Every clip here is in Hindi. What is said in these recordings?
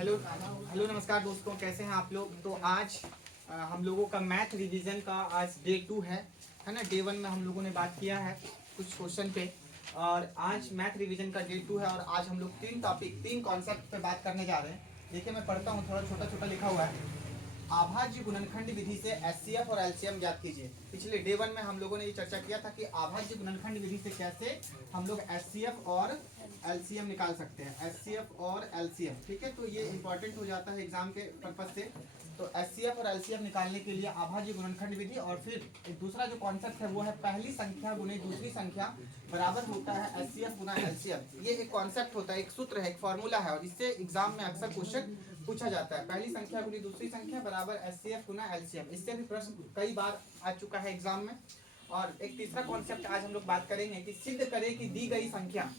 हेलो हेलो नमस्कार दोस्तों, कैसे हैं आप लोग। तो आज हम लोगों का मैथ रिवीजन का आज डे 2 है ना। डे 1 में हम लोगों ने बात किया है कुछ क्वेश्चन पे, और आज मैथ रिवीजन का डे 2 है। और आज हम लोग 3 कॉन्सेप्ट पे बात करने जा रहे हैं। देखिए मैं पढ़ता हूँ, थोड़ा छोटा छोटा लिखा हुआ है। अभाज्य गुणनखंड विधि से एचसीएफ और एलसीएम ज्ञात कीजिए। पिछले डे 1 में हम लोगों ने ये चर्चा किया था कि अभाज्य गुणनखंड विधि से कैसे हम लोग एचसीएफ और एलसीएम निकाल सकते हैं। एचसीएफ और एलसीएम, ठीक है। तो ये इंपॉर्टेंट हो जाता है एग्जाम के पर्पज से। तो एचसीएफ और एलसीएम निकालने के लिए अभाज्य गुणनखंड विधि, और फिर एक दूसरा जो कॉन्सेप्ट है वो है पहली संख्या गुणे दूसरी संख्या बराबर होता है एचसीएफ गुना एलसीएम। ये एक कॉन्सेप्ट होता है, एक सूत्र है, एक फॉर्मूला है, और इससे एग्जाम में अक्सर क्वेश्चन पूछा जाता है। पहली संख्या गुनी दूसरी संख्या बराबर एचसीएफ गुना एलसीएम। इससे भी प्रश्न कई बार आ चुका है एग्जाम में। और एक तीसरा कॉन्सेप्ट आज हम लोग बात करेंगे कि सिद्ध करें कि दी गई संख्या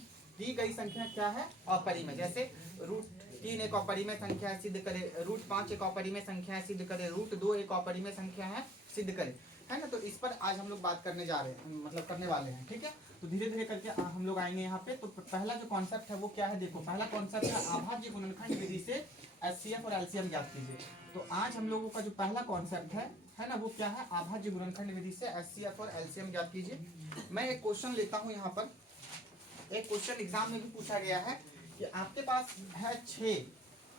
क्या है अपरिमेय। जैसे √3 एक अपरिमेय संख्या है, सिद्ध करे। √5 एक अपरिमेय संख्या है, सिद्ध करे। √2 एक अपरिमेय संख्या है, सिद्ध करे, है ना। तो इस पर आज हम लोग बात करने जा रहे हैं, मतलब करने वाले हैं, ठीक है। तो धीरे धीरे करके हम लोग आएंगे यहाँ पे। तो पहला जो कॉन्सेप्ट है वो क्या है, देखो पहला कॉन्सेप्ट है अभाज्य गुणनखंड विधि से एचसीएफ और एलसीएम ज्ञात कीजिए। तो आज हम लोगों का जो पहला कॉन्सेप्ट है ना, वो क्या है, अभाज्य गुणनखंड विधि से एचसीएफ और एलसीएम ज्ञात कीजिए। मैं एक क्वेश्चन लेता हूँ यहाँ पर। एक क्वेश्चन एग्जाम में भी पूछा गया है कि आपके पास है 6,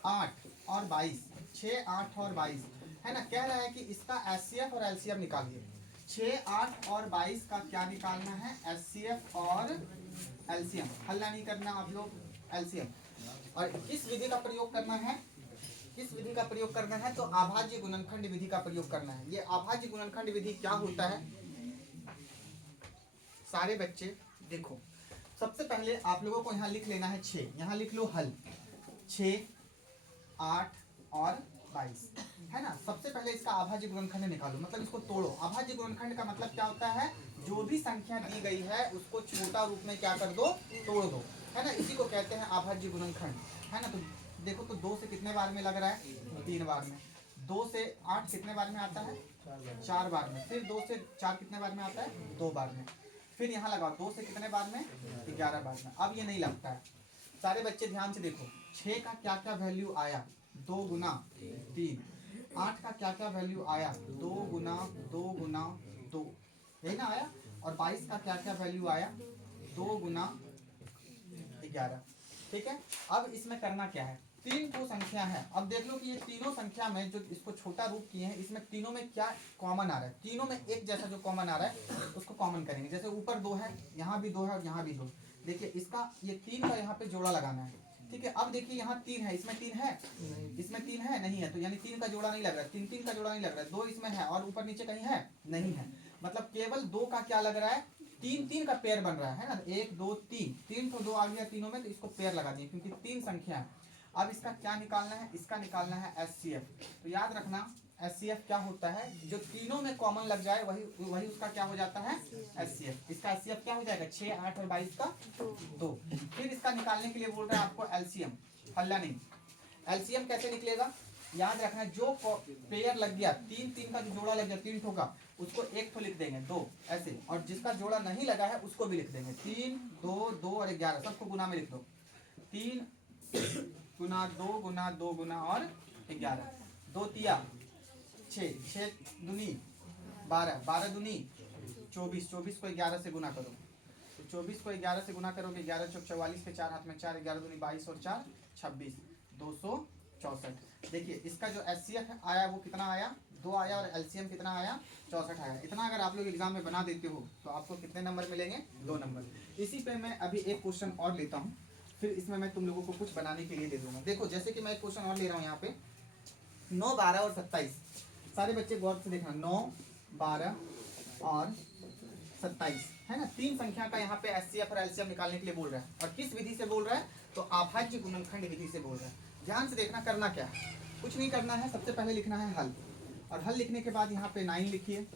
8 और 22, 6, 8 और 22, है ना। कह रहा है कि इसका एचसीएफ और एलसीएम निकालिए। 6, 8 और 22 का क्या निकालना है, एचसीएफ और एलसीएम। हल नहीं करना आप लोग, एलसीएम। और किस विधि का प्रयोग करना है, किस विधि का प्रयोग करना है, तो अभाज्य गुणनखंड विधि का प्रयोग करना है। ये अभाज्य गुणनखंड विधि क्या होता है, सारे बच्चे देखो। सबसे पहले आप लोगों को यहाँ लिख लेना है 6, यहाँ लिख लो हल। 6, 8 और 22, है ना। सबसे पहले इसका अभाज्य गुणनखंड निकालो, मतलब इसको तोड़ो। अभाज्य गुणनखंड का मतलब क्या होता है, जो भी संख्या दी गई है उसको छोटा रूप में क्या कर दो, तोड़ दो, है ना। इसी को कहते हैं अभाज्य गुणनखंड, है ना। तो देखो, तो 2 से कितने बार में लग रहा है, 3 बार में। 2 से 8 कितने बार में आता है, 4 बार में। फिर 2 से 4 कितने बार में आता है, 2 बार में। फिर यहाँ लगाओ, 2 से कितने बार में, 11 बार में। अब ये नहीं लगता है। सारे बच्चे ध्यान से देखो, 6 का क्या क्या वैल्यू आया, 2 गुना 3। 8 का क्या क्या वैल्यू आया, 2 गुना 2 गुना 2, यही ना आया। और 22 का क्या क्या वैल्यू आया, 2 गुना 11, ठीक है। अब इसमें करना क्या है, 3 को संख्या है। अब देख लो कि ये तीनों संख्या में जो इसको छोटा रूप किए हैं, इसमें तीनों में क्या कॉमन आ रहा है। तीनों में एक जैसा जो कॉमन आ रहा है उसको कॉमन करेंगे। जैसे ऊपर 2 है, यहाँ भी 2 है और यहाँ भी 2। देखिए इसका ये 3 का यहाँ पे जोड़ा लगाना है, ठीक है। अब देखिए यहाँ 3 है, इसमें 3 है, इसमें 3 है, नहीं है। तो यानी 3 का जोड़ा नहीं लग रहा है, 3 का जोड़ा नहीं लग रहा है। 2 इसमें है और ऊपर नीचे कहीं है, नहीं है। मतलब केवल 2 का क्या लग रहा है, 3 का पेयर बन रहा है ना। 1 2 3, 3 तो 2 आ गया तीनों में, तो इसको पेयर लगा दिए क्योंकि 3 संख्या है। अब इसका क्या निकालना है, इसका निकालना है एचसीएफ। तो याद रखना एचसीएफ क्या होता है, जो तीनों में कॉमन लग जाए वही उसका क्या हो जाता है, एचसीएफ। इसका एचसीएफ क्या हो जाएगा, 6, 8 और 22 का 2। फिर इसका निकालने के लिए बोल रहा है आपको एलसीएम, हल्ला नहीं। एलसीएम कैसे निकलेगा, याद रखना, जो पेयर लग गया, 3 का जो जोड़ा लग गया, 3 ठो का, उसको 1 ठो लिख देंगे, 2 ऐसे। और जिसका जोड़ा नहीं लगा है उसको भी लिख देंगे। 3, 2, 2 और 11, सबको गुना में लिख दो। 3 गुना 2 गुना 2 गुना और 11, 2 तिया 6, 6 दूनी 12, 12 दूनी 24, 24 को 11 से गुना करो। तो 24 को 11 से गुना करोगे, 11 चौक 44 के 4 हाथ में 4, 11 दूनी 22 और 4 26, 264। देखिए इसका जो एचसीएफ आया वो कितना आया, 2 आया, और एलसीएम कितना आया, 64 आया। इतना अगर आप लोग एग्जाम में बना देते हो तो आपको कितने नंबर मिलेंगे, 2 नंबर। इसी पे मैं अभी एक क्वेश्चन और लेता हूँ, फिर इसमें मैं तुम लोगों को कुछ बनाने के लिए दे दूंगा। देखो जैसे कि मैं एक क्वेश्चन और ले रहा हूँ यहाँ पे, 9, 12 और 27। सारे बच्चे गौर से देखना, 9, 12 और 27, है ना। 3 संख्या का यहाँ पे एचसीएफ और एलसीएम निकालने के लिए बोल रहा है। और किस विधि से बोल रहा है, तो अभाज्य गुणनखंड विधि से बोल रहा है। ध्यान से देखना, करना क्या है, कुछ नहीं करना है। सबसे पहले लिखना है हल, और हल लिखने के बाद यहाँ पे 9 लिखिए,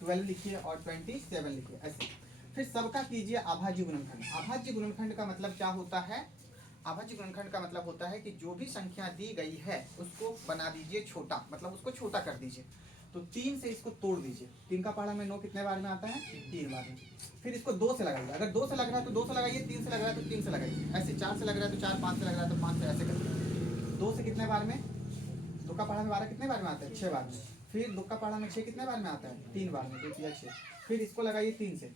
12 लिखिए और 27 लिखिए, ऐसे। फिर सबका कीजिए अभाज्य गुणनखंड। अभाज्य गुणनखंड का मतलब क्या होता है, अभाज्य गुणनखंड का मतलब होता है कि जो भी संख्या दी गई है उसको बना दीजिए छोटा, मतलब उसको छोटा कर दीजिए। तो 3 से इसको तोड़ दीजिए। 3 का पहाड़ा में 9 कितने बार में आता है, 3 बार में। फिर इसको 2 से लगाइए, अगर 2 से लग रहा है तो 2 से लगाइए, 3 से लग रहा है तो 3 से लगाइए, ऐसे 4 से लग रहा है तो 4, 5 से लग रहा है तो 5 से, ऐसे करिए। 2 से कितने बार में, 2 का पहाड़ा में 12 कितने बार में आता है, 6 बार में। फिर 2 का पहाड़ा में 6 कितने बार में आता है, 3 बार में, 2 3 6। फिर इसको लगाइए 3 से,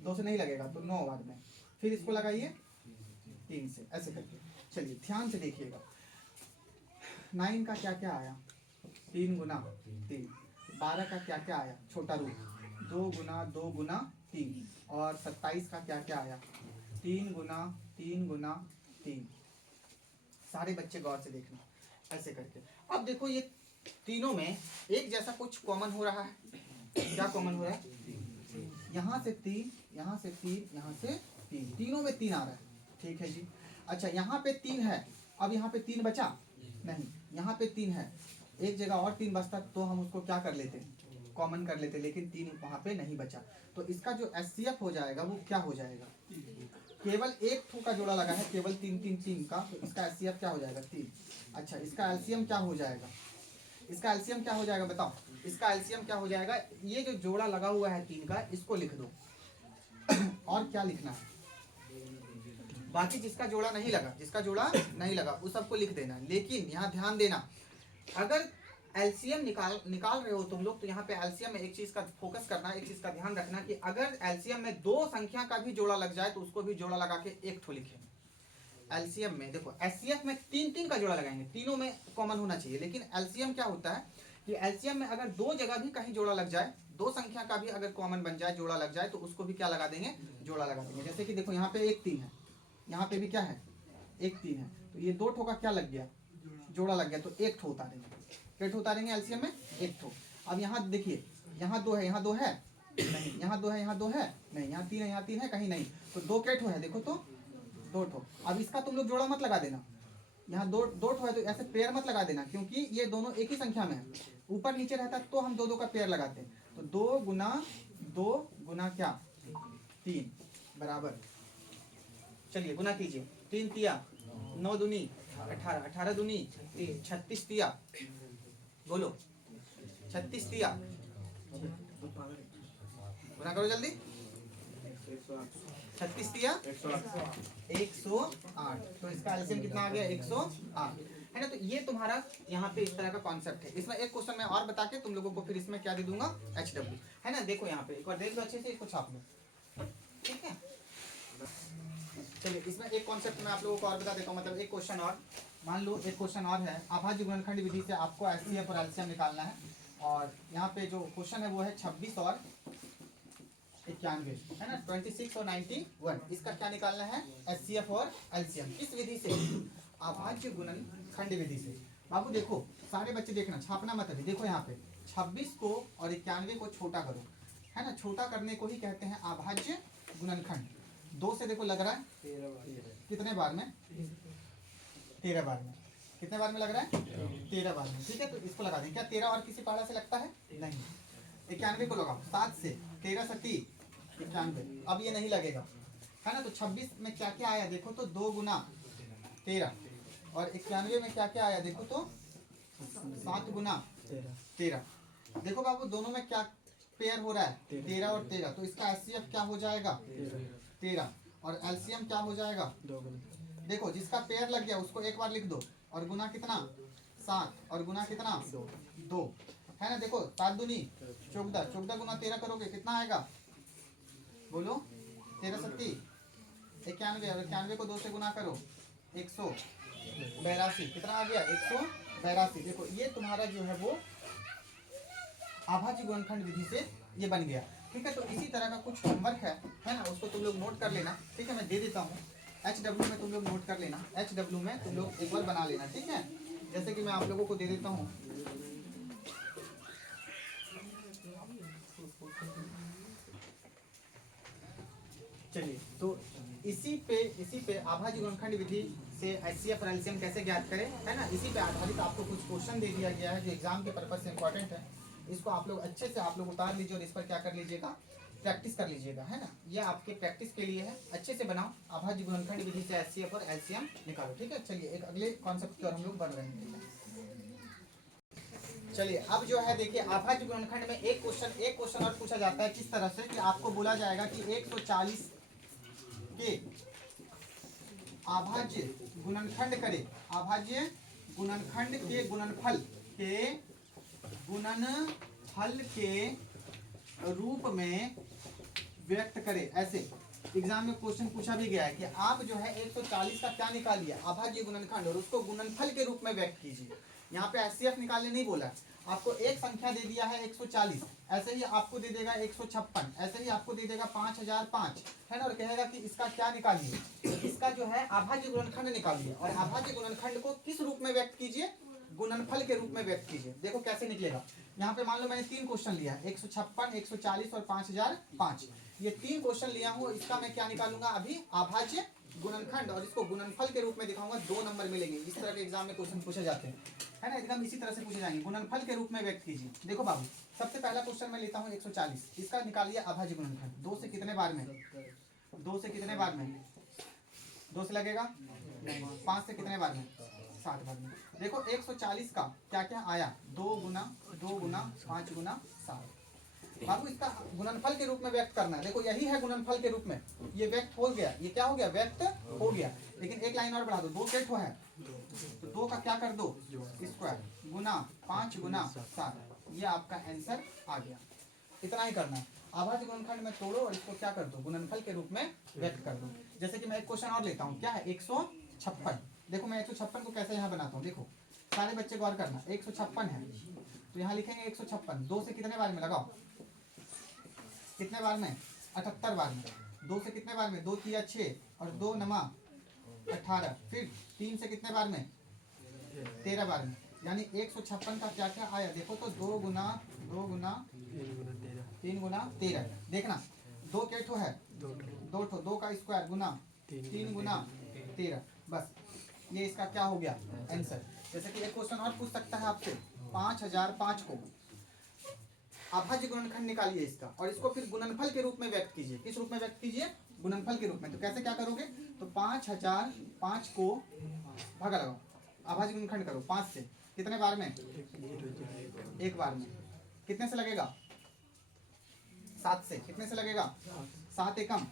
2 से नहीं लगेगा तो 9 बार में। फिर इसको लगाइए 3 से, ऐसे करके। चलिए ध्यान से देखिएगा, 9 का क्या क्या आया, 3 गुना 3। 12 का क्या क्या आया, छोटा रूप, 2 गुना 2 गुना 3। और 27 का क्या क्या आया, 3 गुना 3 गुना 3। सारे बच्चे गौर से देखना, ऐसे करके। अब देखो ये तीनों में एक जैसा कुछ कॉमन हो रहा है। क्या कॉमन हो रहा है, यहाँ से 3, यहाँ से 3, यहाँ से 3, तीनों में 3 आ रहा है। ठीक है जी। अच्छा यहाँ पे 3 है, अब यहाँ पे 3 बचा नहीं, यहाँ पे 3 है, एक जगह और 3 बचता तो हम उसको क्या कर लेते, कॉमन कर लेते, लेकिन 3 वहाँ पे नहीं बचा। तो इसका जो एचसीएफ हो जाएगा वो क्या हो जाएगा, केवल एक ठो का जोड़ा लगा है, केवल 3 3 3 का, तो इसका एचसीएफ क्या हो जाएगा, 3। अच्छा इसका एलसीएम क्या हो जाएगा, इसका एलसीएम क्या हो जाएगा बताओ, इसका एलसीएम क्या हो जाएगा, ये जो जोड़ा लगा हुआ है 3 का, इसको लिख दो। और क्या लिखना है, बाकी जिसका जोड़ा नहीं लगा, जिसका जोड़ा नहीं लगा उस सबको लिख देना। लेकिन यहाँ ध्यान देना, अगर एलसीएम निकाल रहे हो तुम लोग, तो यहाँ पे एलसीएम में एक चीज का फोकस करना, एक चीज का ध्यान रखना कि अगर एलसीएम में 2 संख्या का भी जोड़ा लग जाए तो उसको भी जोड़ा लगा के एक ठो लिखें। एलसीएम में देखो, एचसीएफ में 3 3 का जोड़ा लगाएंगे, तीनों में कॉमन होना चाहिए। लेकिन एलसीएम क्या होता है कि एलसीएम में अगर 2 जगह भी कहीं जोड़ा लग जाए, 2 संख्या का भी अगर कॉमन बन जाए, जोड़ा लग जाए, तो उसको भी क्या लगा देंगे, जोड़ा लगा देंगे। जैसे कि देखो यहाँ पे 1 3 है, यहाँ पे भी क्या है 1 3 है, तो ये 2 ठो का क्या लग गया, जोड़ा लग गया, तो 1 ठो उतारेंगे। क्या ठो उतारेंगे एलसीएम में, 1 ठो। अब यहाँ देखिए, यहाँ 2 है, यहाँ 2 है नहीं, यहाँ 2 है, यहाँ 2 है नहीं, यहाँ 3 है, यहाँ 3 है कहीं नहीं, तो 2 क्या ठो है, देखो तो 2 ठो। अब इसका तुम लोग जोड़ा मत लगा देना, यहाँ 2 ठो है तो ऐसे पेयर मत लगा देना, क्योंकि ये दोनों एक ही संख्या में है, ऊपर नीचे रहता तो हम 2 2 का पेयर लगाते हैं। तो 2 गुना क्या 3 बराबर, चलिए गुना कीजिए, 3 तिया 9 दूनी 18, 18 दूनी 36 तिया, बोलो 36 तिया, गुना करो जल्दी, 36 तिया 108। तो इसका एलसीएम कितना आ गया, 108 है ना। तो ये तुम्हारा यहाँ पे इस तरह का कॉन्सेप्ट है। इसमें एक क्वेश्चन मैं और बता के तुम लोगों को फिर इसमें क्या दे दूंगा, HW है ना। देखो यहाँ पे एक बार देख लो अच्छे से, इसको छाप लो, ठीक है। चलिए इसमें एक कॉन्सेप्ट मैं आप लोगों को और बता देता हूँ, मतलब एक क्वेश्चन और, मान लो एक क्वेश्चन और है, अभाज्य गुणनखंड विधि से आपको एचसीएफ और एलसीएम निकालना है। और यहाँ पे जो क्वेश्चन है वो है 26 और 91 है ना, 26 और 91। इसका क्या निकालना है, एचसीएफ और एलसीएम, किस विधि से, अभाज्य गुणनखंड विधि से। बाबू देखो सारे बच्चे देखना, छापना मत अभी। देखो यहाँ पे 26 को और 91 को छोटा करो, है ना, छोटा करने को ही कहते हैं अभाज्य गुणनखंड। 2 से देखो लग रहा है कितने बार में, 13 बार में। कितने बार में लग रहा है, 13 बार में, ठीक है। तो इसको लगा दें, क्या 13 और किसी पहाड़ा से लगता है, नहीं। 91 को लगाओ, 7 से 13 से 30 91, अब ये नहीं लगेगा, है ना। तो 26 में क्या क्या आया देखो तो, 2 गुना 13, और 91 में क्या क्या आया देखो तो 7 गुना 13। देखो बाबू दोनों में क्या पेयर हो रहा है, 13 और 13, तो इसका एचसीएफ क्या हो जाएगा 13, और एलसीएम क्या हो जाएगा 2। देखो जिसका पेयर लग गया उसको एक बार लिख दो, और गुना कितना 7, और गुना कितना 2 है ना। देखो 7 दूनी 14, 14 गुना 13 करोगे कितना आएगा, बोलो 13 सत्ती 91, और 91 को 2 से गुना करो 182, कितना आ गया 182। देखो ये तुम्हारा जो है वो अभाज्य गुणनखंड विधि से ये बन गया, ठीक है। तो इसी तरह का कुछ होमवर्क है ना, उसको तुम लोग नोट कर लेना, ठीक है। मैं दे देता हूँ, HW में तुम लोग नोट कर लेना, HW में तुम लोग एक बार बना लेना, ठीक है। जैसे कि मैं आप लोगों को दे देता हूँ, चलिए। तो इसी पे अभाज्य गुणनखंड विधि से एचसीएफ और एलसीएम कैसे ज्ञात करें, है ना, इसी पे आधारित आपको कुछ क्वेश्चन दे दिया गया है जो एग्जाम के पर्पज से इंपॉर्टेंट है। इसको आप लोग अच्छे से आप लोग उतार लीजिए और इस पर क्या कर लीजिएगा, प्रैक्टिस कर लीजिएगा, है ना। ये आपके प्रैक्टिस के लिए है, अच्छे से बनाओ। अभाज्य गुणनखंड विधि से एचसीएफ और एलसीएम निकालो, ठीक है। चलिए एक अगले कॉन्सेप्ट की ओर हम लोग बढ़ रहे हैं। चलिए अब जो है देखिए, अभाज्य गुणनखंड में एक क्वेश्चन और पूछा जाता है, किस तरह से कि आपको बोला जाएगा कि 140 के अभाज्य गुणनखंड करे, अभाज्य गुणनखंड के गुणनफल के रूप में व्यक्त करे। ऐसे एग्जाम में क्वेश्चन पूछा भी गया है कि आप जो है 140 का क्या निकालिए, अभाज्य गुणनखंड, और उसको गुणनफल के रूप में व्यक्त कीजिए। यहाँ पे एचसीएफ निकालने नहीं बोला है, आपको एक संख्या दे दिया है 140, ऐसे ही आपको दे देगा 156, ऐसे ही आपको दे देगा 5005, है ना, और कहेगा कि इसका क्या निकालिए, इसका जो है अभाज्य गुणनखंड निकालिए, और अभाज्य गुणनखंड को किस रूप में व्यक्त कीजिए, गुणनफल के रूप में व्यक्त कीजिए। देखो कैसे निकलेगा। यहाँ पे मान लो मैंने 3 क्वेश्चन लिया है, 156, 140 और 5005, ये 3 क्वेश्चन लिया हूँ। इसका मैं क्या निकालूंगा अभी, अभाज्य गुणनखंड, और इसको गुणनफल के रूप में दिखाऊंगा, 2 नंबर मिलेंगे। इस तरह के एग्जाम में क्वेश्चन पूछे जाते हैं, है ना, एकदम इसी तरह से पूछे जाएंगे, गुणनफल के रूप में व्यक्त कीजिए। देखो बाबू, सबसे पहला क्वेश्चन मैं लेता हूँ 140, इसका निकालिए अभाज्य गुणनखंड। 2 से कितने बार में, 2 से कितने बार में, 2 से लगेगा, 5 से कितने बार में, 7 बार में। देखो 140 का क्या क्या आया, 2 गुना 5 गुना 7। बाबू इसका गुणनफल के रूप में व्यक्त करना है। देखो यही है गुणनफल के रूप में, ये व्यक्त हो गया, ये क्या हो गया, व्यक्त हो गया। लेकिन एक लाइन और बढ़ा दो, 2 क्या है, तो 2 का क्या कर दो, स्क्वायर, गुना 5 गुना 7, ये आपका आंसर आ गया। इतना ही करना है। अभाज्य गुणनखंड में तोड़ो और इसको क्या कर दो, गुणनफल के रूप में व्यक्त कर दो। जैसे कि मैं एक क्वेश्चन और लेता हूँ, क्या है 156। देखो मैं 156 को कैसे यहाँ बनाता हूँ, देखो सारे बच्चे गौर करना, 156 है तो यहाँ लिखेंगे 156। 2 से कितने बार में लगाओ, कितने बार में, 78 बार में। 2 से कितने बार में, 2 तिया 6 और 2 नमा 18। फिर 3 से कितने बार में, 13 बार में। यानी 156 का क्या क्या आया, देखो तो 2 गुना 3 गुना 13। देखना 2 क्या ठो है, 2 ठो, 2 का स्क्वायर गुना 3 गुना 13, बस ये इसका क्या हो गया आंसर। जैसे कि एक क्वेश्चन और पूछ सकता है आपसे, 5005 को अभाज्य गुणनखंड निकालिए इसका, और इसको फिर गुणनफल के रूप में व्यक्त कीजिए। किस रूप में व्यक्त कीजिए, गुणनफल के रूप में। तो कैसे क्या करोगे, तो 5005 को भागा लगाओ, अभाज्य गुणनखंड करो 5 से कितने बार में, 1 बार में। कितने से लगेगा, 7 से। कितने से लगेगा, 7 एकम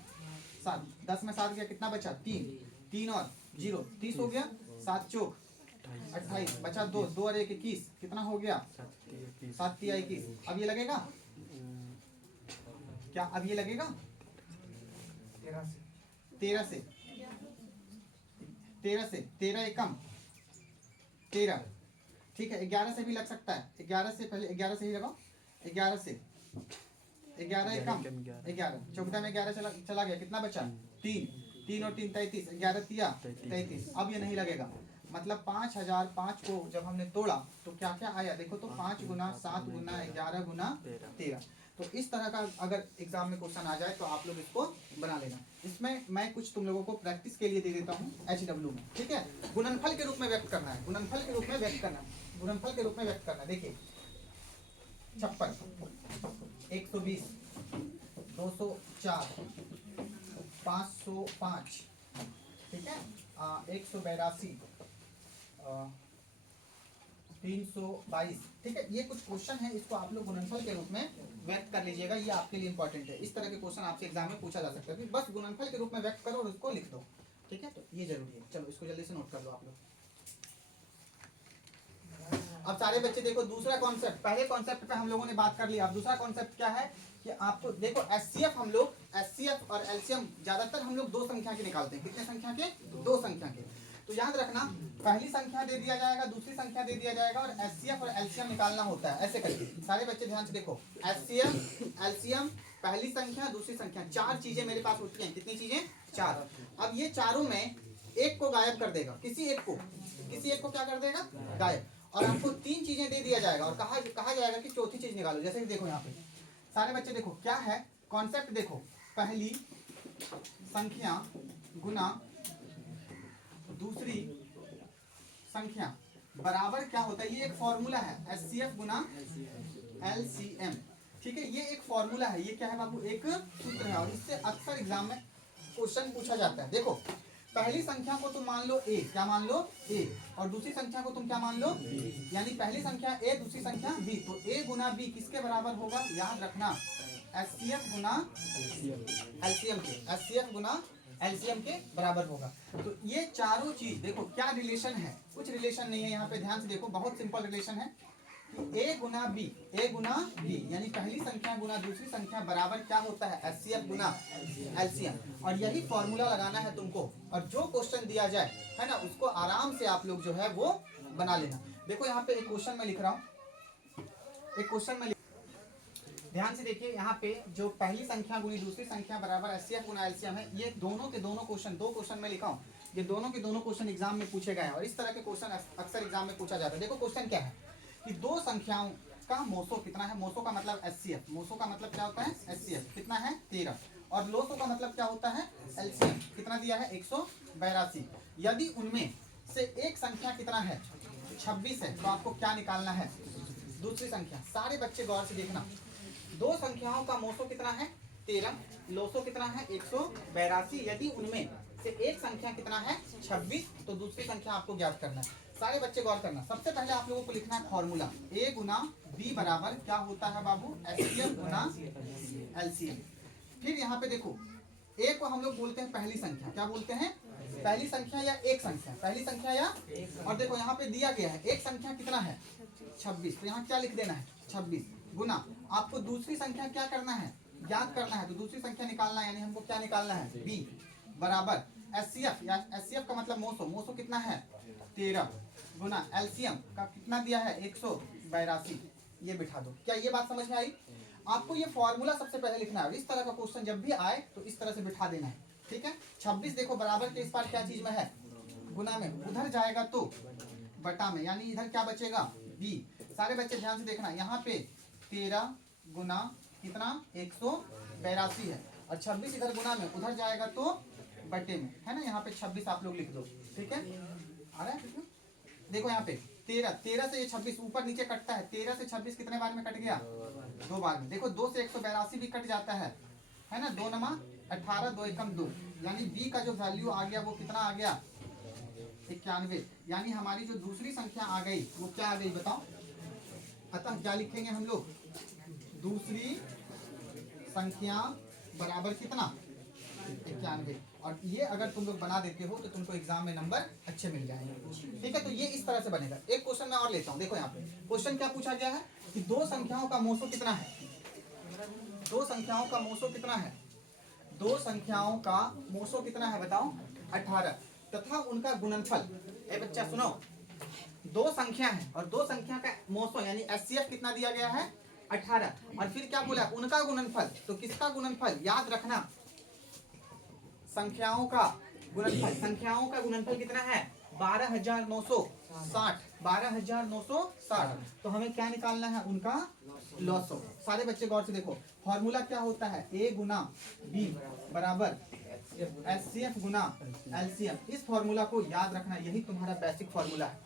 7, 10 में 7 गया, कितना बचा, 3 और 0, 30 हो गया, 7 चौक 28, बचा 2 और 1 21, कितना हो गया, 7 तिया 21। अब ये लगेगा क्या, अब ये लगेगा 13 से 13 एकम 13, ठीक है। 11 से भी लग सकता है, 11 से पहले 11 से ही लगाओ, 11 से 11 एकम 11, 14 में 11 चला गया, कितना बचा, 3 और 3 33, 11 तिया 33। अब ये नहीं लगेगा, मतलब 5005 को जब हमने तोड़ा तो क्या क्या आया, देखो तो 5 गुना 7 गुना 11 गुना 13। तो इस तरह का अगर एग्जाम में क्वेश्चन आ जाए तो आप लोग इसको बना लेना। इसमें मैं कुछ तुम लोगों को प्रैक्टिस के लिए दे देता हूँ HW में, ठीक है। गुणनफल के रूप में व्यक्त करना है, गुणनफल के रूप में व्यक्त करना है, गुणनफल के रूप में व्यक्त करना है। देखिए 56, 120, 204, 505, ठीक है, 182, 322, ठीक है। ये कुछ क्वेश्चन है, इसको आप लोग गुणनफल के रूप में व्यक्त कर लीजिएगा, ये आपके लिए इंपॉर्टेंट है। इस तरह के क्वेश्चन आपसे एग्जाम में पूछा जा सकता है, बस गुणनफल के रूप में व्यक्त करो और उसको लिख दो, ठीक है। तो ये जरूरी है, चलो इसको जल्दी से नोट कर लो आप लोग। अब सारे बच्चे देखो दूसरा कॉन्सेप्ट, पहले कॉन्सेप्ट पे हम लोगों ने बात कर लिया, अब दूसरा कॉन्सेप्ट क्या है कि आपको देखो एचसीएफ, हम लोग एचसीएफ और एलसीएम ज्यादातर हम लोग 2 संख्या के निकालते हैं। कितने संख्या के, 2 संख्या के। तो याद रखना, पहली संख्या दे दिया जाएगा, दूसरी संख्या दे दिया जाएगा, और एचसीएफ और एलसीएम निकालना होता है। ऐसे करके सारे बच्चे ध्यान से देखो, एचसीएफ एलसीएम, पहली संख्या दूसरी संख्या, 4 चीजें मेरे पास होती हैं। कितनी चीजें, 4। अब ये चारों में एक को गायब कर देगा, किसी एक को क्या कर देगा, गायब, और आपको 3 चीजें दे दिया जाएगा और कहा जाएगा कि चौथी चीज निकालो। जैसे कि देखो यहाँ पे सारे बच्चे देखो क्या है कॉन्सेप्ट, देखो पहली संख्या गुना दूसरी संख्या बराबर क्या होता है, ये एक फॉर्मूला है, एचसीएफ गुना एलसीएम, ठीक है। ये एक फॉर्मूला है, ये क्या है बाबू, एक सूत्र है, और इससे अक्सर एग्जाम में क्वेश्चन पूछा जाता है। देखो पहली संख्या को तुम मान लो ए, क्या मान लो ए, और दूसरी संख्या को तुम क्या मान लो, यानी पहली संख्या ए दूसरी संख्या बी, तो ए गुना बी किसके बराबर होगा, याद रखना एचसीएफ गुना एलसीएम के, एचसीएफ गुना एलसीएम के बराबर होगा। तो ये चारों चीज देखो क्या रिलेशन है, कुछ रिलेशन नहीं है यहाँ पे, ध्यान से देखो, बहुत सिंपल रिलेशन है कि ए गुना बी यानी पहली संख्या गुना दूसरी संख्या बराबर क्या होता है, एचसीएफ गुना एलसीएम। और यही फॉर्मूला लगाना है तुमको, और जो क्वेश्चन दिया जाए है ना उसको आराम से आप लोग जो है वो बना लेना। देखो यहाँ पे एक क्वेश्चन मैं लिख रहा हूँ, एक क्वेश्चन में ध्यान से देखिए, यहाँ पे जो पहली संख्या गुनी दूसरी संख्या बराबर एचसीएफ गुना एलसीएम है, ये दोनों के दोनों क्वेश्चन, दो क्वेश्चन में लिखा हूँ, ये दोनों के दोनों क्वेश्चन एग्जाम में पूछे गए हैं और इस तरह के क्वेश्चन अक्सर एग्जाम में पूछा जाता है। देखो क्वेश्चन क्या है कि दो संख्याओं का मोसो कितना है, मोसो का मतलब एचसीएफ, मोसो का मतलब क्या होता है एचसीएफ, कितना है 13, और लोसो का मतलब क्या होता है एलसीएम, कितना दिया है 182। यदि उनमें से एक संख्या कितना है 26 है, तो आपको क्या निकालना है दूसरी संख्या। सारे बच्चे गौर से देखना, दो संख्याओं का मोसो कितना है 13, लोसो कितना है 182, यदि उनमें से एक संख्या कितना है 26, तो दूसरी संख्या आपको ज्ञात करना है। सारे बच्चे गौर करना, सबसे पहले आप लोगों को लिखना है फॉर्मूला, ए गुना बी बराबर क्या होता है बाबू, एचसीएफ गुना एलसीएम। फिर यहाँ पे देखो, ए को हम लोग बोलते हैं पहली संख्या, क्या बोलते हैं पहली संख्या या एक संख्या, पहली संख्या या, और देखो यहाँ पे दिया गया है एक संख्या कितना है 26, तो यहाँ क्या लिख देना है 26 गुना, आपको दूसरी संख्या क्या करना है ज्ञात करना है, तो दूसरी संख्या निकालना है, यानी हमको क्या निकालना है बी बराबर एचसीएफ, या एचसीएफ का मतलब मोसो, मोसो कितना है 13 गुना एलसीएम का कितना दिया है 182, ये बिठा दो। क्या ये बात समझ में आई? आपको ये फॉर्मूला सबसे पहले लिखना है, इस तरह का क्वेश्चन जब भी आए तो इस तरह से बिठा देना है, ठीक है। 26 देखो बराबर के इस बार क्या चीज में है गुना में, उधर जाएगा तो बटा में, यानी इधर क्या बचेगा बी। सारे बच्चे ध्यान से देखना, यहाँ पे 13 गुना कितना 182 है, और 26 इधर गुना में, उधर जाएगा तो बटे में, है ना। यहाँ पे 26 आप लोग लिख दो, ठीक है, आ रहा है। देखो यहाँ पे 13 से ये 26 ऊपर नीचे कटता है, 13 से 26 कितने बार में कट गया 2 बार में। देखो 2 से 182 भी कट जाता है ना, 2 नमा 18, 2 एकम 2, यानी बी का जो वैल्यू आ गया वो कितना आ गया 91, यानी हमारी जो दूसरी संख्या आ गई वो क्या आ गई बताओ। अतः क्या लिखेंगे हम लोग, दूसरी संख्या बराबर कितना 91, और ये अगर तुम लोग बना देते हो तो तुमको एग्जाम में नंबर अच्छे मिल जाएंगे, ठीक है। तो ये इस तरह से बनेगा। एक क्वेश्चन मैं और लेता हूँ, देखो यहाँ पे क्वेश्चन क्या पूछा गया है कि दो संख्याओं का मोसो कितना है, दो संख्याओं का मोसो कितना है, दो संख्याओं का मोसो कितना है बताओ 18, तथा उनका गुणनफल। ए बच्चा सुनो, दो संख्या है और दो संख्या का मोसो यानी एचसीएफ कितना दिया गया है 18, और फिर क्या बोला उनका गुणनफल, तो किसका गुणनफल याद रखना, संख्याओं का गुणनफल, संख्याओं का गुणनफल कितना है 12,960, 12,960, तो हमें क्या निकालना है उनका लॉसो। सारे बच्चे गौर से देखो, फॉर्मूला क्या होता है ए गुना बी बराबर एचसीएफ गुना एलसीएम, इस फॉर्मूला को याद रखना, यही तुम्हारा बेसिक फॉर्मूला है।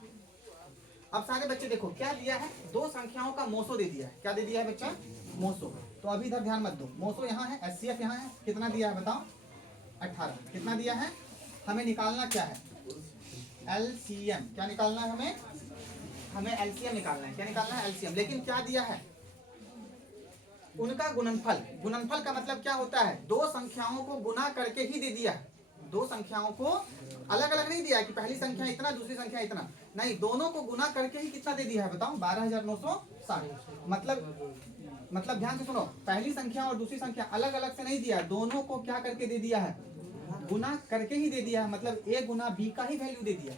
अब सारे बच्चे देखो क्या दिया है, दो संख्याओं का मोसो दे दिया है, क्या दे दिया है बच्चा मोसो, तो अभी इधर ध्यान मत दो, मोसो यहाँ है एचसीएफ यहाँ है, कितना दिया है बताओ 18, कितना दिया है, हमें निकालना क्या है एलसीएम, क्या निकालना है हमें एलसीएम निकालना है, क्या निकालना है एलसीएम, लेकिन क्या दिया है उनका गुणनफल। गुणनफल का मतलब क्या होता है, दो संख्याओं को गुना करके ही दे दिया है, दो संख्याओं को अलग अलग नहीं दिया है कि पहली संख्या इतना दूसरी संख्या इतना, नहीं, दोनों को गुना करके ही कितना दे दिया है बताओ 12,960। मतलब ध्यान से सुनो, पहली संख्या और दूसरी संख्या अलग अलग से नहीं दिया, दोनों को क्या करके दे दिया है गुना करके ही दे दिया है, मतलब ए गुना बी का ही वैल्यू दे दिया,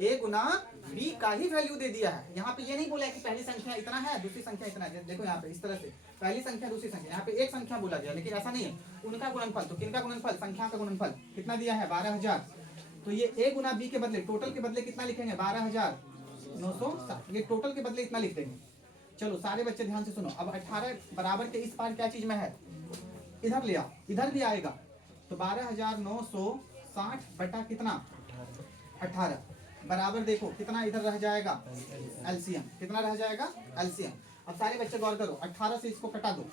ए गुना बी का ही वैल्यू दे दिया है। यहाँ पे ये नहीं बोला है कि पहली संख्या इतना है दूसरी संख्या इतना है, देखो यहाँ पे इस तरह से पहली संख्या दूसरी संख्या, यहाँ पे एक संख्या बोला गया, लेकिन ऐसा नहीं है, उनका गुणनफल, तो किनका गुणनफल संख्या का गुणनफल कितना दिया है 12,000, तो ये ए गुना बी के बदले टोटल के बदले कितना लिखेंगे 12,960, ये टोटल के बदले इतना लिख देंगे। चलो सारे बच्चे ध्यान से सुनो, अब 18 बराबर के इस पार क्या चीज में है, इधर ले आओ, इधर भी आएगा, तो 12,960 बटा कितना 18 बराबर देखो कितना इधर रह जाएगा एलसीएम, कितना रह जाएगा एलसीएम। अब सारे बच्चे गौर करो, 18 से इसको कटा दो,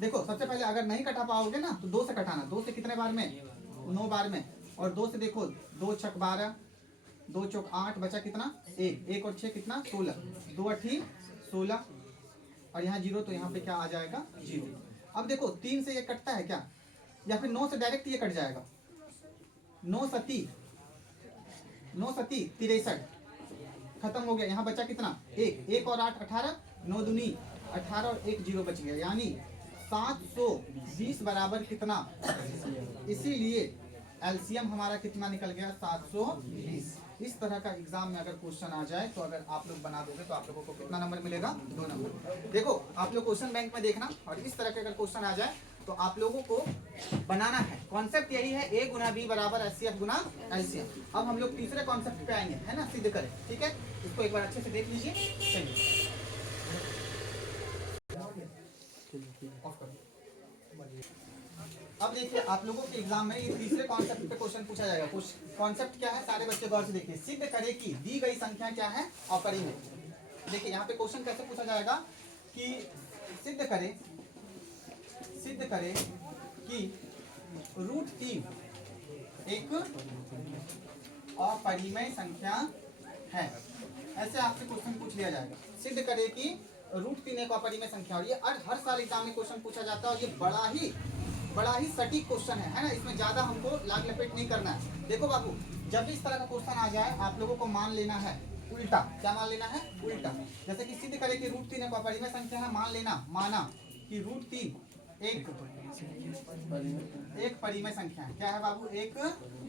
देखो सबसे पहले अगर नहीं कटा पाओगे ना तो 2 से कटाना, 2 से कितने बार में 9 बार में, और 2 से देखो 2 छक 12, 2 चौक 8, बचा कितना 1 और 6 कितना 16, 2 8 16, और यहाँ 0 तो यहाँ पे क्या आ जाएगा 0। अब देखो 3 से ये कटता है क्या, या फिर 9 से डायरेक्ट ये कट जाएगा, 9 सती 63, खत्म हो गया। यहाँ बचा कितना, 1 और 8 18, 9 दूनी 18 और 1 0 बच गया, यानी 720 बराबर कितना, इसीलिए एलसीएम हमारा कितना निकल गया, 720। इस तरह का एग्जाम में अगर क्वेश्चन आ जाए तो अगर आप लोग बना दोगे तो आप लोगों को कितना नंबर मिलेगा, 2 नंबर। देखो आप लोग क्वेश्चन बैंक में देखना, और इस तरह के अगर क्वेश्चन आ जाए तो आप लोगों को बनाना है। कॉन्सेप्ट यही है, A गुना B बराबर HCF गुना एलसीएम। अब हम लोग तीसरे कॉन्सेप्ट पे आएंगे, है ना, सिद्ध करें, ठीक है। इसको एक बार अच्छे से देख लीजिए। चलिए अब देखिए आप लोगों के एग्जाम में ये तीसरे कॉन्सेप्ट पे क्वेश्चन पूछा जाएगा। कॉन्सेप्ट क्या है, सारे बच्चे गौर से देखिए। सिद्ध करें कि दी गई संख्या क्या है अपरिमेय। देखिए यहाँ पे क्वेश्चन कैसे पूछा जाएगा कि सिद्ध करें कि √3 एक अपरिमेय संख्या है। ऐसे आपसे क्वेश्चन पूछ लिया जाएगा, सिद्ध करें कि √3 एक अपरिमेय संख्या। और ये हर साल एग्जाम में क्वेश्चन पूछा जाता है, और ये बड़ा ही सटीक क्वेश्चन है ना। इसमें ज्यादा हमको लाग लपेट नहीं करना है। देखो बाबू, जब भी इस तरह का क्वेश्चन आ जाए आप लोगों को मान लेना है उल्टा। क्या मान लेना है, उल्टा। जैसे कि सिद्ध करें कि √3 एक अपरिमेय संख्या है, माना कि √3 एक परिमेय संख्या है। क्या है बाबू, एक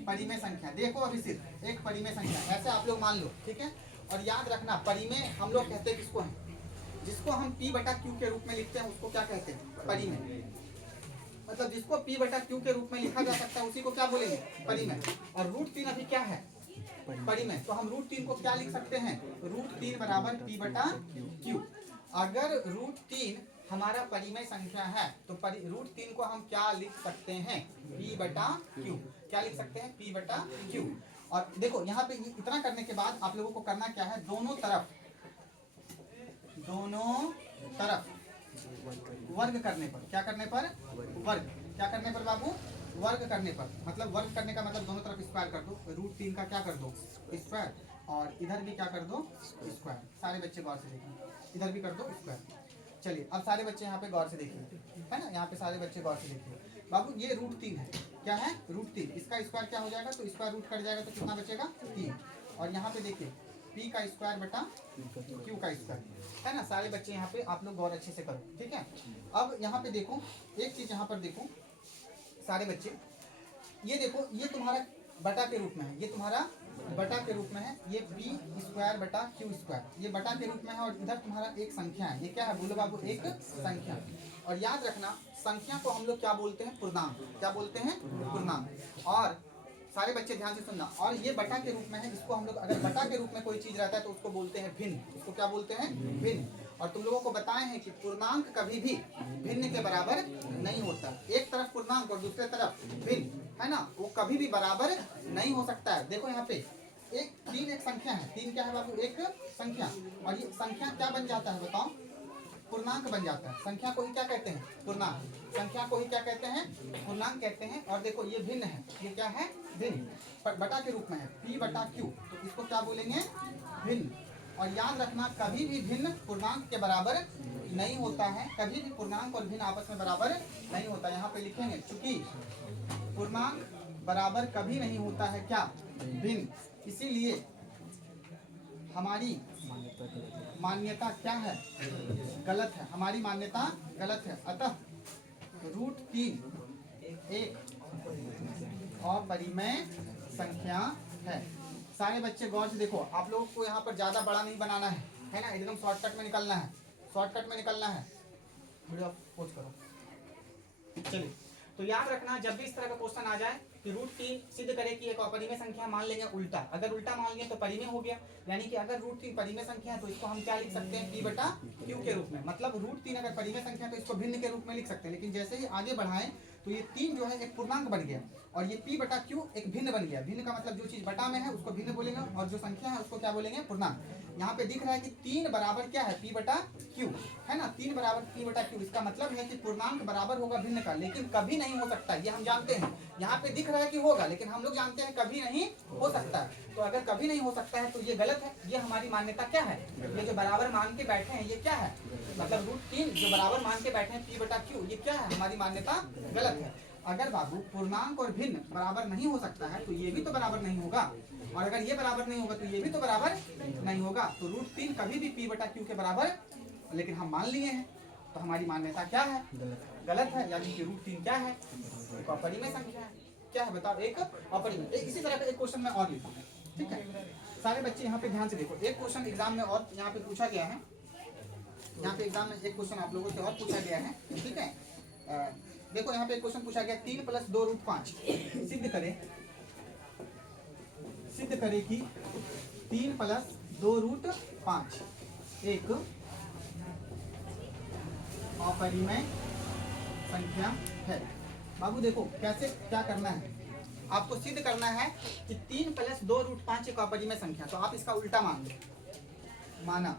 परिमेय संख्या। देखो अभी सिर्फ एक परिमेय संख्या, ऐसे आप लोग मान लो, ठीक है। और याद रखना, परिमेय हम लोग कहते हैं किसको है, जिसको हम P/Q के रूप में लिखते हैं उसको क्या कहते हैं, परिमेय। मतलब जिसको P/Q के रूप में लिखा जा सकता है उसी को क्या बोलेंगे, परिमेय। और √3 अभी क्या है, परिमेय। तो हम √3 को क्या लिख सकते हैं, √3 बराबर P/Q। अगर √3 हमारा परिमेय संख्या है तो √3 को हम क्या लिख सकते हैं, P/Q। क्या लिख सकते हैं, P/Q। और देखो यहाँ पे इतना करने के बाद आप लोगों को करना क्या है, दोनों तरफ वर्ग करने पर, क्या करने पर, वर्ग। क्या करने पर बाबू, वर्ग करने पर। मतलब वर्ग करने का मतलब दोनों तरफ स्क्वायर कर दो। √3 का क्या कर दो, स्क्वायर, और इधर भी क्या कर दो, स्क्वायर। सारे बच्चे गौर से देखिए, इधर भी कर दो स्क्वायर। चलिए अब सारे बच्चे यहाँ पे गौर से देखिए, है ना, यहाँ पे सारे बच्चे गौर से देखिए। बाबू ये √3 है, क्या है, √3। इसका स्क्वायर क्या हो जाएगा, तो स्क्वायर रूट कट जाएगा तो कितना बचेगा, 3। और यहाँ पे देखिए P का स्क्वायर बटा Q का स्क्वायर, है ना। सारे बच्चे यहाँ पे आप लोग गौर अच्छे से करो, ठीक है। अब यहाँ पे देखो एक चीज, यहाँ पर देखो सारे बच्चे, ये देखो ये तुम्हारा बटा के रूप में है, ये तुम्हारा बटा के रूप में है। ये P² बटा Q², ये बटा के रूप में है। और इधर तुम्हारा एक संख्या है, ये क्या है, बोलो बाबू, एक संख्या। और याद रखना संख्या को हम लोग क्या बोलते हैं, पूर्णांक। क्या बोलते हैं, पूर्णांक। और सारे बच्चे ध्यान से सुनना, और ये बटा के रूप में है। इसको हम लोग अगर बटा के रूप में कोई चीज रहता है तो उसको बोलते हैं भिन्न। उसको क्या बोलते हैं, भिन्न। और तुम लोगों को बताए हैं कि पूर्णांक कभी भी भिन्न के बराबर नहीं होता। एक तरफ पूर्णांक और दूसरे तरफ भिन्न, है ना, वो कभी भी बराबर नहीं हो सकता है। देखो यहाँ पे 3 एक संख्या है, 3 क्या है बाबू, एक संख्या। और ये संख्या क्या बन जाता है बताओ, पूर्णांक बन जाता है। संख्या को ही क्या कहते हैं, पूर्णांक। संख्या को ही क्या कहते हैं, पूर्णांक कहते हैं। और देखो ये भिन्न है, ये क्या है, भिन्न, बटा के रूप में है, P/Q। तो इसको क्या बोलेंगे, भिन्न। और याद रखना कभी भी भिन्न पूर्णांक के बराबर नहीं होता है। कभी भी पूर्णांक और भिन्न आपस में बराबर नहीं होता। यहाँ पे लिखेंगे चूंकि पूर्णांक बराबर कभी नहीं होता है क्या, भिन्न, इसीलिए हमारी मान्यता क्या है, गलत है। हमारी मान्यता गलत है। अतः √3 एक अपरिमेय संख्या है। सारे बच्चे गौर से देखो, आप लोगों को यहाँ पर ज्यादा बड़ा नहीं बनाना है ना, एकदम शॉर्टकट में निकलना है, शॉर्टकट में निकलना है। वीडियो पोस्ट करो। चलिए तो याद रखना, जब भी इस तरह का क्वेश्चन आ जाए कि √3 सिद्ध करें कि एक अपरिमेय संख्या, मान लेंगे उल्टा। अगर उल्टा मान लिया तो परिमेय हो गया, यानी कि अगर √3 परिमेय संख्या है तो इसको हम क्या लिख सकते हैं, P/Q के रूप में। मतलब √3 अगर परिमेय संख्या तो इसको भिन्न के रूप में लिख सकते हैं। लेकिन जैसे ही आगे बढ़ाएं तो ये 3 जो है एक पूर्णांक बन गया, और ये P/Q एक भिन्न बन गया। भिन्न का मतलब जो चीज बटा में है उसको भिन्न बोलेंगे, और जो संख्या है उसको क्या बोलेंगे, पूर्णांक। यहाँ पे दिख रहा है कि 3 बराबर क्या है, P/Q, है ना। 3 बराबर P/Q, इसका मतलब है कि पूर्णांक बराबर होगा भिन्न का, लेकिन कभी नहीं हो सकता, ये हम जानते हैं। यहाँ पे दिख रहा है कि होगा, लेकिन हम लोग जानते हैं कभी नहीं हो सकता है। तो अगर कभी नहीं हो सकता है तो ये गलत है। ये हमारी मान्यता क्या है, ये जो बराबर मान के बैठे हैं ये क्या है, मतलब √3 जो बराबर मान के बैठे हैं P/Q, ये क्या है, हमारी मान्यता गलत है। अगर बाबू पूर्णांक और भिन्न बराबर नहीं हो सकता है तो ये भी तो बराबर नहीं होगा, और अगर ये बराबर नहीं होगा तो ये भी तो बराबर नहीं होगा। तो √3 कभी भी p बटा q के बराबर, लेकिन हम मान लिए हैं तो हमारी मान्यता क्या है? गलत है। यानी कि √3 क्या है? एक अपरिमेय संख्या है। क्या है बताओ? एक अपरिमेय। इसी तरह का एक क्वेश्चन मैं और लिखूंगा, ठीक है? सारे बच्चे यहाँ पे ध्यान से देखो, एक क्वेश्चन एग्जाम में और यहाँ पे पूछा गया है, यहाँ पे एग्जाम में एक क्वेश्चन आप लोगों से और पूछा गया है, ठीक है? देखो यहाँ पे एक क्वेश्चन पूछा गया 3 + 2 √5 सिद्ध करे कि 3 + 2 √5 एक अपरिमेय संख्या है। बाबू देखो कैसे क्या करना है, आपको सिद्ध करना है कि 3 + 2 √5 एक अपरिमेय संख्या। तो आप इसका उल्टा मान लो, माना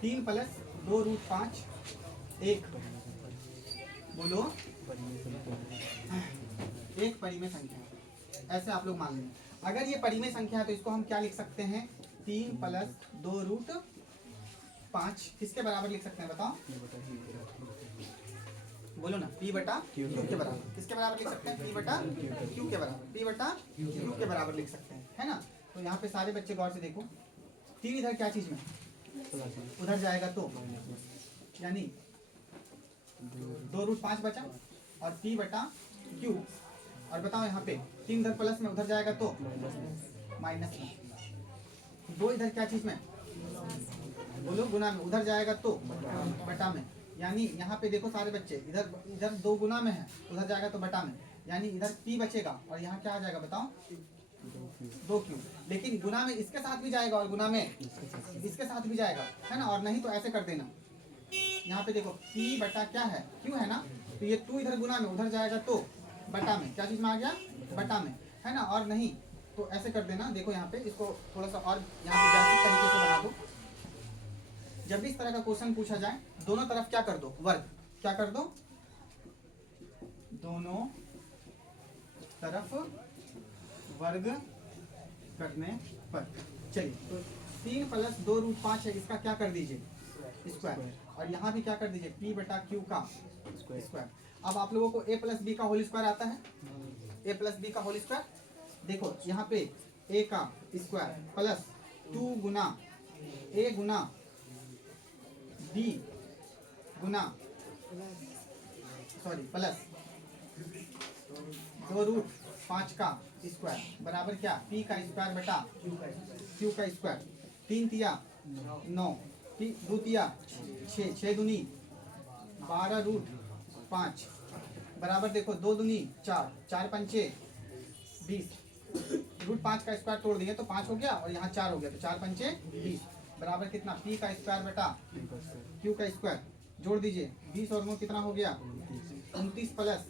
3 + 2 √5 एक, बोलो, एक परिमेय संख्या। ऐसे आप लोग मान लें। अगर ये परिमेय संख्या है तो इसको हम क्या लिख सकते हैं? 3 + 2 √5 किसके बराबर लिख सकते हैं बताओ? बोलो ना, p बटा q के बराबर। किसके बराबर लिख सकते हैं? p बटा q के बराबर। p बटा q के बराबर लिख सकते हैं, है ना? तो यहाँ पे सारे बच्चे गौर से देखो, 3 इधर क्या चीज में उधर जाएगा तो यानी 2 √5 बचा, और p बटा q, और बताओ यहाँ पे 3 इधर प्लस में उधर जाएगा तो माइनस में। 2 इधर क्या चीज में? बोलो, गुना में। उधर जाएगा तो बटा में। यानी यहाँ पे देखो सारे बच्चे, इधर 2 गुना में है, उधर जाएगा तो बटा में। यानी इधर p बचेगा और यहाँ क्या आ जाएगा बताओ? 2q। लेकिन गुना में इसके साथ भी जाएगा और गुना में इसके साथ भी जाएगा, है ना? और नहीं तो ऐसे कर देना, यहाँ पे देखो p बटा क्या है? q है ना? तो ये 2 इधर गुना में उधर जाएगा तो बटा में। क्या चीज में आ गया? बटा में, है ना? और नहीं तो ऐसे कर देना। देखो यहाँ पे इसको थोड़ा सा और यहाँ पे बेसिक तरीके से बना दो। जब भी इस तरह का क्वेश्चन पूछा जाए, दोनों तरफ क्या कर दो? वर्ग। क्या कर दो? दोनों तरफ वर्ग करने पर। चलिए, तो 3 + 2 √5 है, इसका क्या कर दीजिए? स्क्वायर। और यहाँ भी क्या कर दीजिए? p बटा q का स्क्वायर। अब आप लोगों को a + b का होल स्क्वायर आता है? a + b का होल स्क्वायर। देखो यहाँ पे a का square plus 2 Guna a Guna b Guna plus 2 √5 का स्क्वायर बराबर क्या? p का स्क्वायर बटा q का स्क्वायर। 3 तिया 9, 2 तिया 6, 6 दूनी 12 √5 बराबर देखो 2 दूनी 4, 4 पंचे 20। √5 का स्क्वायर तोड़ दिए तो 5 हो गया और यहाँ 4 हो गया, तो 4 पंचे 20 बराबर कितना? p का स्क्वायर बटा q का स्क्वायर। जोड़ दीजिए, 20 और 9 कितना हो गया? 29 प्लस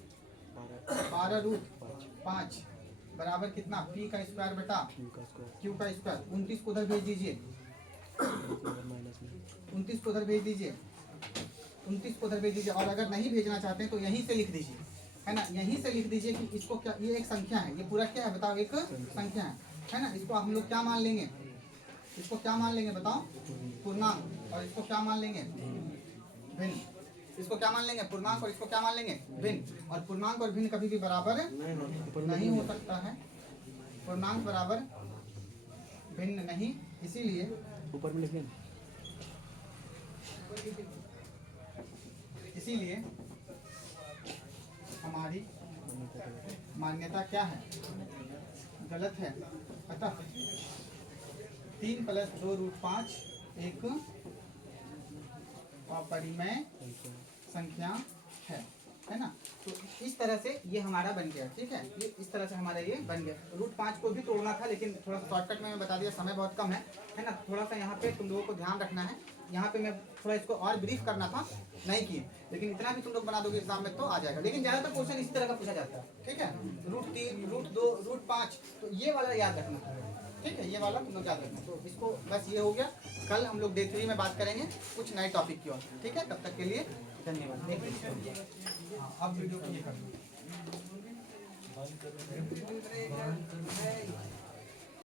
12 √5 बराबर कितना? p का स्क्वायर बटा q का स्क्वायर। 29 को उधर भेज दीजिए, 29 को उधर भेज दीजिए, 29 को उधर भेज दीजिए। और अगर नहीं भेजना चाहते हैं तो यहीं से लिख दीजिए, है ना? यहीं से लिख दीजिए कि इसको क्या, ये एक संख्या है, ये पूरा क्या है बताओ? एक संख्या है ना? इसको हम लोग क्या मान लेंगे? इसको क्या मान लेंगे बताओ? पूर्णांक। और इसको क्या मान लेंगे? भिन्न। इसको क्या मान लेंगे? पूर्णांक। और इसको क्या मान लेंगे? भिन्न। और पूर्णांक और भिन्न कभी भी बराबर नहीं हो सकता है। पूर्णांक बराबर भिन्न नहीं, इसीलिए ऊपर में लिख लें। इसीलिए हमारी मान्यता क्या है? गलत है। अतः 3 + 2 √5 एक अपरिमेय संख्या है ना? तो इस तरह से ये हमारा बन गया, ठीक है? ये इस तरह से हमारा ये बन गया। √5 को भी तोड़ना था, लेकिन थोड़ा सा शॉर्टकट में मैं बता दिया, समय बहुत कम है ना? थोड़ा सा यहाँ पे तुम लोगों को ध्यान रखना है। यहाँ पे मैं थोड़ा इसको और ब्रीफ करना था, नहीं किए, लेकिन इतना भी तुम लोग बना दोगे एग्जाम में तो आ जाएगा। लेकिन ज्यादातर क्वेश्चन इस तरह का पूछा जाता है, ठीक है? √3, √2, √5, तो ये वाला याद रखना, ठीक है? ये वाला तुम लोग याद रखना। तो इसको बस ये हो गया। कल हम लोग डे 3 में बात करेंगे कुछ नए टॉपिक की ओर, ठीक है? तब तक के लिए धन्यवाद। अब वीडियो को ये कर दो।